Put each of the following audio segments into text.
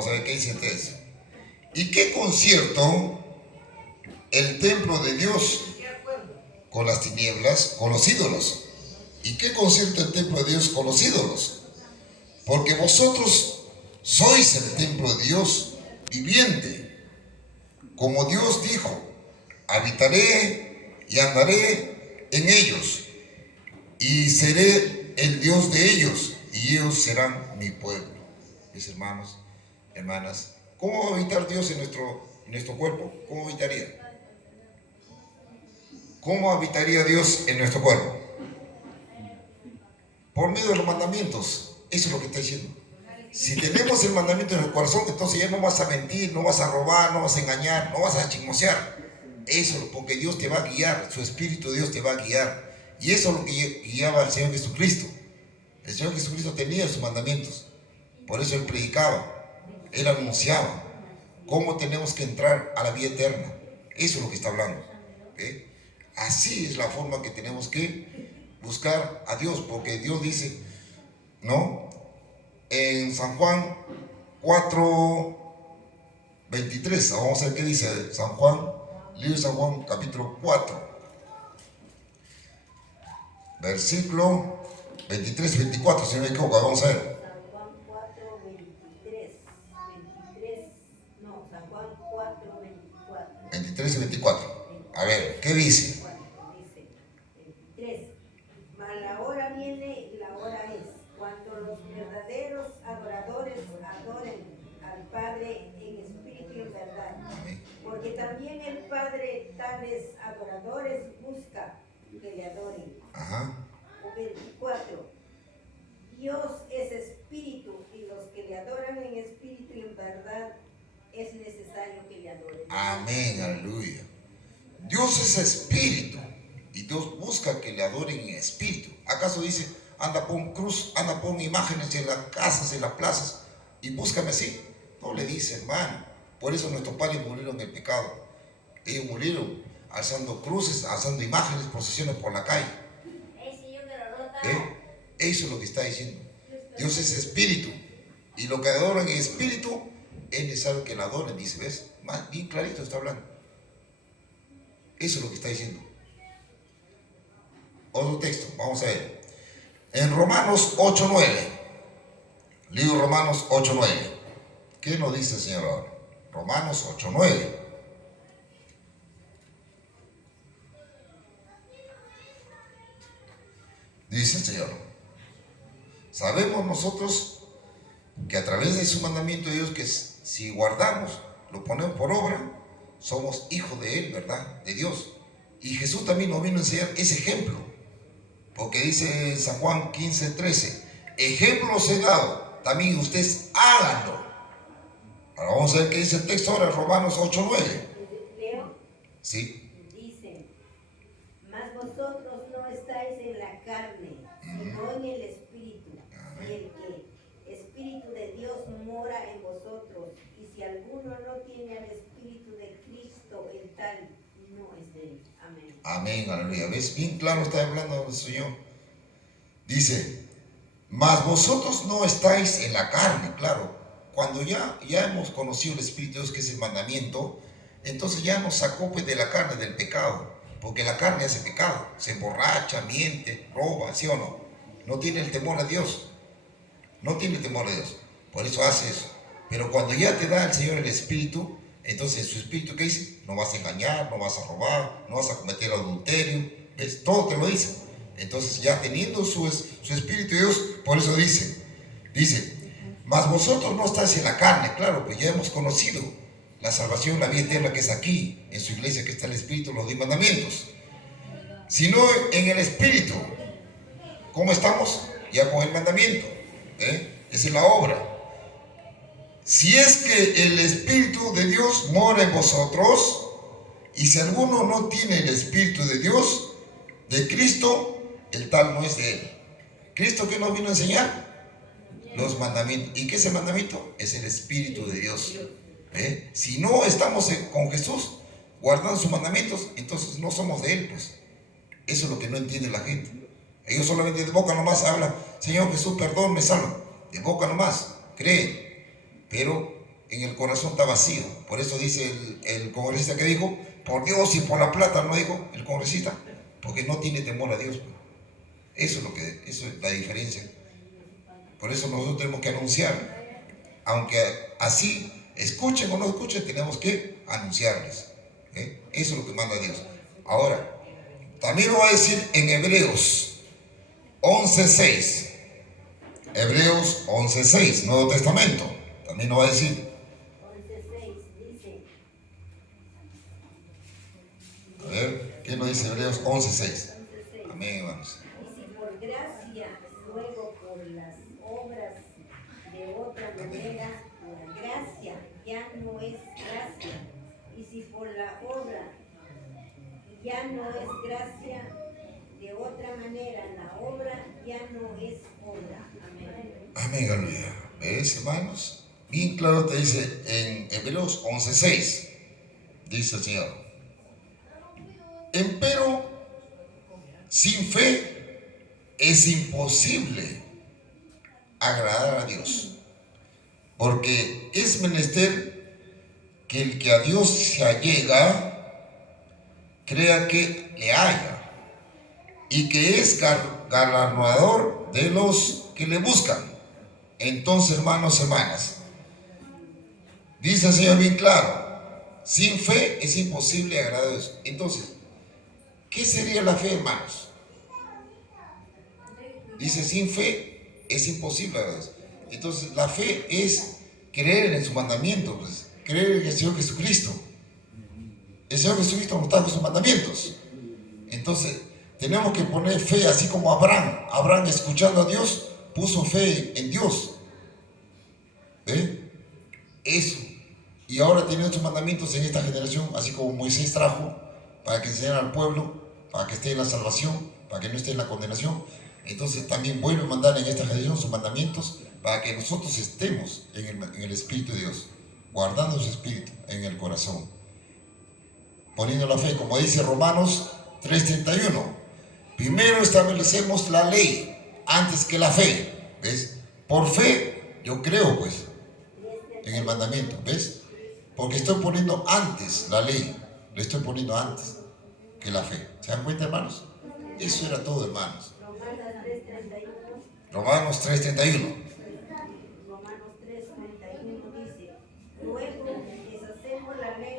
Vamos a ver qué dice eso. ¿Y qué concierto el templo de Dios con las tinieblas, con los ídolos? ¿Y qué concierto el templo de Dios con los ídolos? Porque vosotros sois el templo de Dios viviente. Como Dios dijo, habitaré y andaré en ellos, y seré el Dios de ellos, y ellos serán mi pueblo. Mis hermanos, hermanas, ¿cómo va a habitar Dios en nuestro cuerpo? ¿Cómo habitaría? ¿Cómo habitaría Dios en nuestro cuerpo? Por medio de los mandamientos. Eso es lo que está diciendo. Si tenemos el mandamiento en el corazón, entonces ya no vas a mentir, no vas a robar, no vas a engañar, no vas a chismosear. Eso, porque Dios te va a guiar, su Espíritu Dios te va a guiar. Y eso es lo que guiaba al Señor Jesucristo. El Señor Jesucristo tenía sus mandamientos. Por eso Él predicaba, Él anunciaba cómo tenemos que entrar a la vida eterna. Eso es lo que está hablando. ¿Okay? Así es la forma que tenemos que buscar a Dios, porque Dios dice, ¿no? En San Juan 4:23, vamos a ver qué dice San Juan, libro de San Juan, capítulo 4, versículo 23-24, si no me equivoco, vamos a ver. San Juan 4:23, San Juan 4:24. 23 y 24. A ver, ¿qué dice? Dice 23. Mas la hora viene y la hora es, cuando los verdaderos adoradores adoren al Padre en espíritu y en verdad. Amén. Porque también el Padre tales adoradores busca que le adoren. Ajá. 24. Dios es espíritu y los que le adoran en espíritu y en verdad es necesario que le adoren. Amén, aleluya. Dios es espíritu y Dios busca que le adoren en espíritu. ¿Acaso dice, anda pon cruz, anda pon imágenes en las casas, en las plazas y búscame así? No le dice, hermano. Por eso nuestros padres murieron en el pecado. Ellos murieron alzando cruces, alzando imágenes, procesiones por la calle. Eso es lo que está diciendo. Dios es espíritu y lo que adoran en espíritu es necesario que la adoren, dice, ¿ves? Bien clarito está hablando. Eso es lo que está diciendo. Otro texto, vamos a ver. En Romanos 8:9. Libro Romanos 8:9. ¿Qué nos dice el Señor ahora? Romanos 8:9. Dice el Señor: sabemos nosotros que a través de su mandamiento de Dios, que si guardamos, lo ponemos por obra, somos hijos de Él, ¿verdad? De Dios. Y Jesús también nos vino a enseñar ese ejemplo. Porque dice San Juan 15:13, ejemplo os he dado, también ustedes háganlo. Ahora vamos a ver qué dice el texto ahora, Romanos 8:9. ¿Leo? Sí. Dice, mas vosotros no estáis en la carne, sino en el Espíritu. Y el que Espíritu de Dios mora en vosotros. Y si alguno no tiene al Espíritu de Cristo, el tal no es de él. Amén. Amén, aleluya. ¿Ves? Bien claro está hablando el Señor. Dice, mas vosotros no estáis en la carne, claro. Cuando ya hemos conocido el Espíritu de Dios, que es el mandamiento, entonces ya nos sacó pues de la carne, del pecado. Porque la carne hace pecado. Se emborracha, miente, roba, ¿sí o no? No tiene el temor a Dios. No tiene el temor a Dios. Por eso hace eso. Pero cuando ya te da el Señor el Espíritu, entonces su Espíritu, ¿qué dice? No vas a engañar, no vas a robar, no vas a cometer adulterio. ¿Ves? Todo te lo dice. Entonces ya teniendo su Espíritu de Dios, por eso dice, mas vosotros no estáis en la carne, claro, pues ya hemos conocido la salvación, la vida eterna que es aquí, en su iglesia, que está el Espíritu, los 10 mandamientos, sino en el Espíritu. ¿Cómo estamos? Ya con el mandamiento. Esa es la obra. Si es que el Espíritu de Dios mora en vosotros, y si alguno no tiene el Espíritu de Dios, de Cristo, el tal no es de él. ¿Cristo qué nos vino a enseñar? Los mandamientos. ¿Y qué es el mandamiento? Es el Espíritu de Dios. Si no estamos con Jesús, guardando sus mandamientos, entonces no somos de él, pues. Eso es lo que no entiende la gente. Ellos solamente de boca nomás hablan, Señor Jesús, perdón, me salva. De boca nomás, creen. Pero en el corazón está vacío. Por eso dice el congresista que dijo, por Dios y por la plata, no dijo el congresista, porque no tiene temor a Dios. Eso es la diferencia. Por eso nosotros tenemos que anunciar. Aunque así escuchen o no escuchen, tenemos que anunciarles. Eso es lo que manda Dios. Ahora, también lo va a decir en Hebreos 11:6. Hebreos 11:6, Nuevo Testamento. También lo va a decir. 11:6 dice. A ver, ¿qué nos dice Hebreos 11:6? Amén, hermanos. Y si por gracia, luego por las obras de otra manera, la gracia ya no es gracia. Y si por la obra ya no es gracia, de otra manera la obra ya no es obra. Amén. Amén, aleluya. ¿Ves, hermanos? Bien claro te dice en Hebreos 11:6. Dice el Señor: empero sin fe es imposible agradar a Dios, porque es menester que el que a Dios se allega crea que le haya y que es galardonador de los que le buscan. Entonces, hermanos, hermanas, dice el Señor bien claro, sin fe es imposible agradar a Dios. Entonces, ¿qué sería la fe, hermanos? Dice, sin fe es imposible agradar a Dios. Entonces, la fe es creer en su mandamiento, pues, creer en el Señor Jesucristo. El Señor Jesucristo nos está con sus mandamientos. Entonces, tenemos que poner fe, así como Abraham. Abraham, escuchando a Dios, puso fe en Dios. Eso. Y ahora tienen sus mandamientos en esta generación, así como Moisés trajo para que enseñara al pueblo, para que esté en la salvación, para que no esté en la condenación. Entonces también vuelve a mandar en esta generación sus mandamientos para que nosotros estemos en el Espíritu de Dios, guardando su Espíritu en el corazón, poniendo la fe, como dice Romanos 3:31. Primero establecemos la ley antes que la fe. ¿Ves? Por fe yo creo, pues, en el mandamiento. ¿Ves? Porque estoy poniendo antes la ley, le estoy poniendo antes que la fe. ¿Se dan cuenta, hermanos? Eso era todo, hermanos. Romanos 3:31. Romanos 3:31 dice: luego deshacemos la ley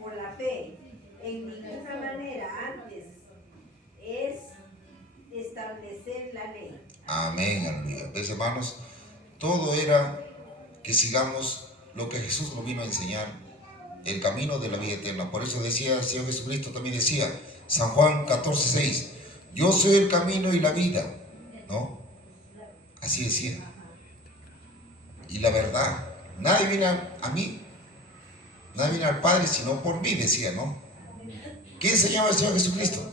por la fe. En ninguna manera antes es establecer la ley. Amén, aleluya. ¿Ves, hermanos? Todo era que sigamos lo que Jesús nos vino a enseñar, el camino de la vida eterna. Por eso decía el Señor Jesucristo, también decía, San Juan 14:6, yo soy el camino y la vida, ¿no? Así decía. Y la verdad, nadie viene a mí, nadie viene al Padre sino por mí, decía, ¿no? ¿Qué enseñaba el Señor Jesucristo?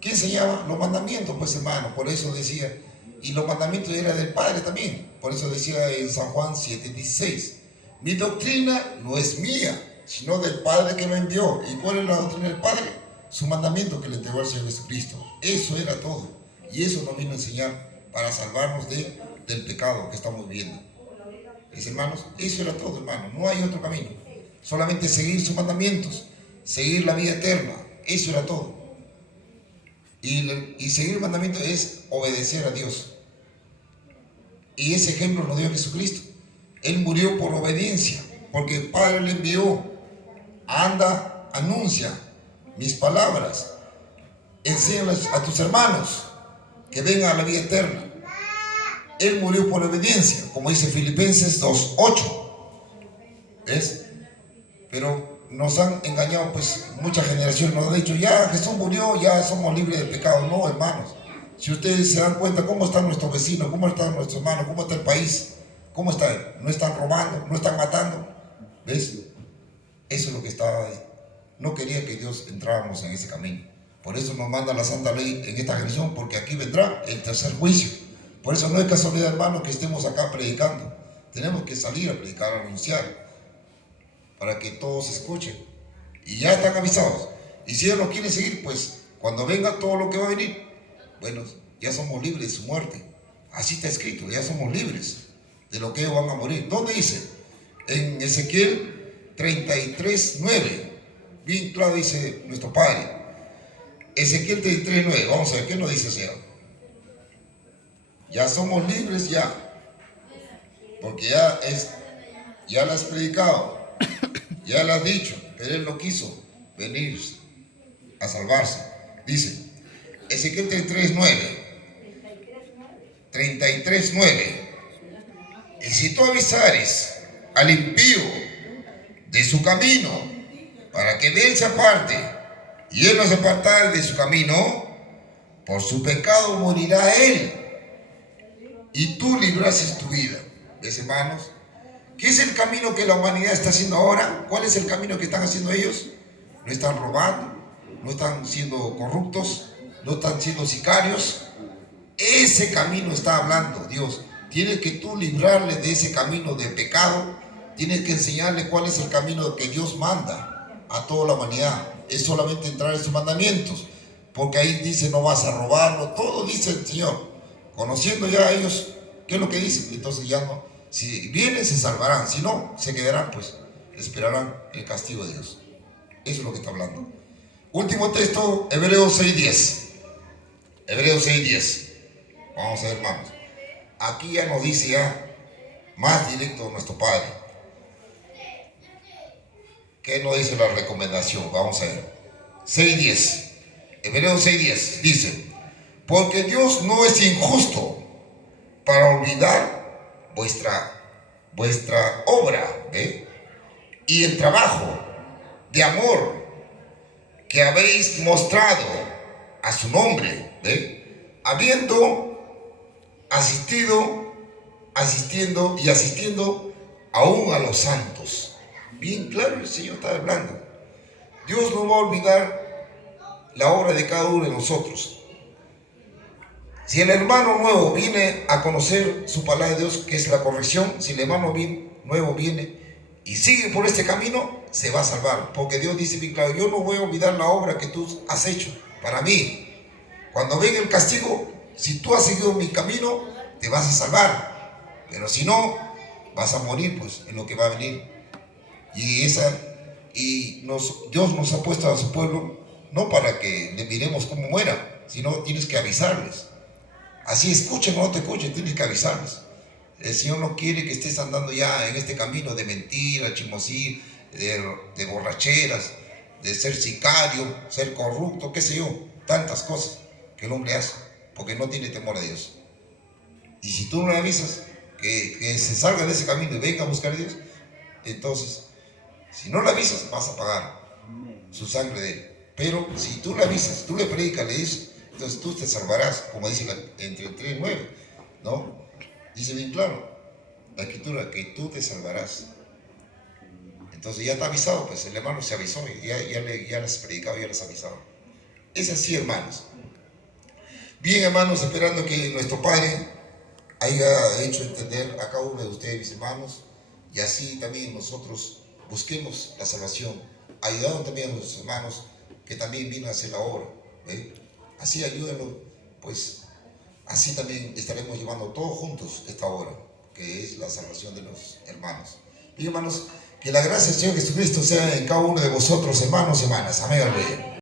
¿Qué enseñaba? Los mandamientos, pues, hermano. Por eso decía, y los mandamientos eran del Padre también. Por eso decía en San Juan 7:16, mi doctrina no es mía, sino del Padre que me envió. ¿Y cuál es la doctrina del Padre? Su mandamiento que le entregó al Señor Jesucristo. Eso era todo. Y eso nos vino a enseñar para salvarnos del pecado que estamos viviendo. ¿Ves, hermanos? Eso era todo, hermano. No hay otro camino. Solamente seguir sus mandamientos, seguir la vida eterna. Eso era todo. Y seguir el mandamiento es obedecer a Dios. Y ese ejemplo nos dio Jesucristo. Él murió por obediencia, porque el Padre le envió. Anda, anuncia mis palabras, enséñales a tus hermanos que vengan a la vida eterna. Él murió por obediencia, como dice Filipenses 2:8. ¿Ves? Pero nos han engañado, pues muchas generaciones nos han dicho, ya Jesús murió, ya somos libres de pecado. No, hermanos. Si ustedes se dan cuenta cómo están nuestros vecinos, cómo están nuestros hermanos, cómo está el país, cómo está, no están robando, no están matando. ¿Ves? Eso es lo que estaba ahí. No quería que Dios entráramos en ese camino. Por eso nos manda la Santa Ley en esta generación, porque aquí vendrá el tercer juicio. Por eso no es casualidad, hermano, que estemos acá predicando. Tenemos que salir a predicar, a anunciar, para que todos escuchen. Y ya están avisados. Y si ellos no quieren seguir, pues cuando venga todo lo que va a venir, bueno, ya somos libres de su muerte. Así está escrito, ya somos libres. de lo que ellos van a morir. ¿Dónde dice? En Ezequiel 33:9. Bien claro dice nuestro Padre. Ezequiel 33:9. Vamos a ver, ¿qué nos dice el Señor? Ya somos libres ya. Porque ya lo has predicado. Ya lo has dicho. Pero Él no quiso venir a salvarse. Dice, Ezequiel 33:9. Y si tú avisares al impío de su camino, para que de él se aparte, y él no se apartare de su camino, por su pecado morirá él, y tú librases tu vida. ¿Ves, hermanos? ¿Qué es el camino que la humanidad está haciendo ahora? ¿Cuál es el camino que están haciendo ellos? No están robando, no están siendo corruptos, no están siendo sicarios. Ese camino está hablando Dios. Tienes que tú librarle de ese camino de pecado. Tienes que enseñarle cuál es el camino que Dios manda a toda la humanidad. Es solamente entrar en sus mandamientos. Porque ahí dice no vas a robarlo. Todo dice el Señor. Conociendo ya a ellos, ¿qué es lo que dicen? Entonces ya no. Si vienen se salvarán. Si no, se quedarán pues. Esperarán el castigo de Dios. Eso es lo que está hablando. Último texto, Hebreos 6:10. Hebreos 6:10. Vamos a ver, hermanos. Aquí ya nos dice ya más directo nuestro Padre. ¿Qué nos dice la recomendación? Vamos a ver. 6:10. Hebreos 6:10 dice: porque Dios no es injusto para olvidar vuestra obra y el trabajo de amor que habéis mostrado a su nombre, habiendo asistiendo aún a los santos. Bien claro, el Señor está hablando. Dios no va a olvidar la obra de cada uno de nosotros. Si el hermano nuevo viene a conocer su palabra de Dios, que es la corrección, si el hermano nuevo viene y sigue por este camino, se va a salvar. Porque Dios dice bien claro: yo no voy a olvidar la obra que tú has hecho para mí. Cuando venga el castigo, si tú has seguido mi camino, te vas a salvar. Pero si no, vas a morir pues en lo que va a venir. Dios nos ha puesto a su pueblo no para que le miremos cómo muera, sino tienes que avisarles. Así escuchen o no te escuchen, tienes que avisarles. El Señor no quiere que estés andando ya en este camino de mentira, chismosí, de borracheras, de ser sicario, ser corrupto, qué sé yo, tantas cosas que el hombre hace, porque no tiene temor a Dios. Y si tú no le avisas que se salga de ese camino y venga a buscar a Dios, entonces, si no le avisas, vas a pagar su sangre de él. Pero si tú le avisas, tú le predicas, le dices, entonces tú te salvarás, como dice entre el 3 y 9, ¿no? Dice bien claro la escritura, que tú te salvarás. Entonces ya está avisado, pues el hermano se avisó, ya les has predicado, ya les ha avisado. Es así, hermanos. Bien, hermanos, esperando que nuestro Padre haya hecho entender a cada uno de ustedes, mis hermanos, y así también nosotros busquemos la salvación, ayudando también a nuestros hermanos que también vienen a hacer la obra. Así ayúdenlo, pues así también estaremos llevando todos juntos esta obra, que es la salvación de los hermanos. Bien, hermanos, que la gracia del Señor Jesucristo sea en cada uno de vosotros, hermanos y hermanas. Amén, aleluya.